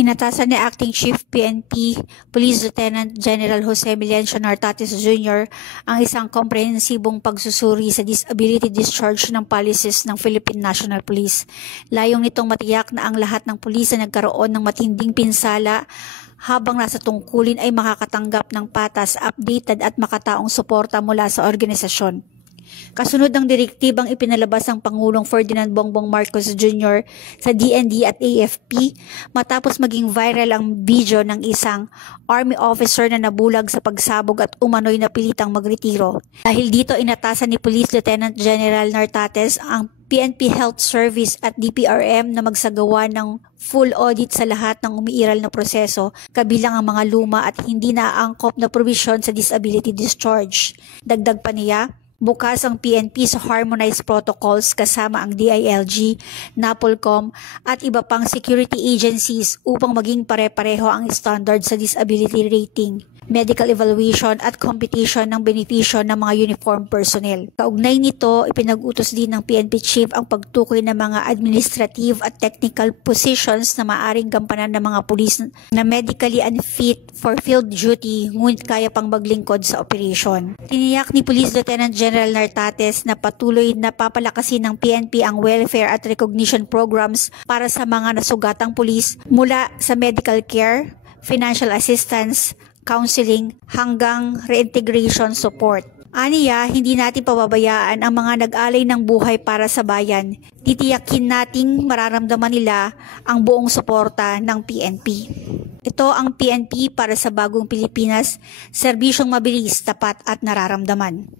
Inatasan ni Acting Chief PNP Police Lieutenant General Jose Milencio Nartates Jr. ang isang komprehensibong pagsusuri sa disability discharge ng policies ng Philippine National Police. Layong nitong matiyak na ang lahat ng pulis na nagkaroon ng matinding pinsala habang nasa tungkulin ay makakatanggap ng patas, updated at makataong suporta mula sa organisasyon. Kasunod ng direktibang ipinalabas ng Pangulong Ferdinand Bongbong Marcos Jr. sa DND at AFP matapos maging viral ang video ng isang Army officer na nabulag sa pagsabog at umano'y napilitang magretiro. Dahil dito inatasan ni Police Lieutenant General Nartates ang PNP Health Service at DPRM na magsagawa ng full audit sa lahat ng umiiral na proseso, kabilang ang mga luma at hindi naaangkop na probisyon sa disability discharge. Dagdag pa niya, bukas ang PNP sa harmonized protocols kasama ang DILG, NAPOLCOM at iba pang security agencies upang maging pare-pareho ang standard sa disability rating, medical evaluation at computation ng benepisyo ng mga uniformed personnel. Kaugnay nito, ipinag-utos din ng PNP Chief ang pagtukoy ng mga administrative at technical positions na maaring gampanan ng mga pulis na medically unfit for field duty ngunit kaya pang maglingkod sa operation. Tiniyak ni Police Lieutenant General Nartates na patuloy na papalakasin ng PNP ang welfare at recognition programs para sa mga nasugatang pulis mula sa medical care, financial assistance, counseling hanggang reintegration support. Aniya, hindi natin pababayaan ang mga nag-alay ng buhay para sa bayan. Titiyakin nating mararamdaman nila ang buong suporta ng PNP. Ito ang PNP para sa bagong Pilipinas, serbisyong mabilis, tapat at nararamdaman.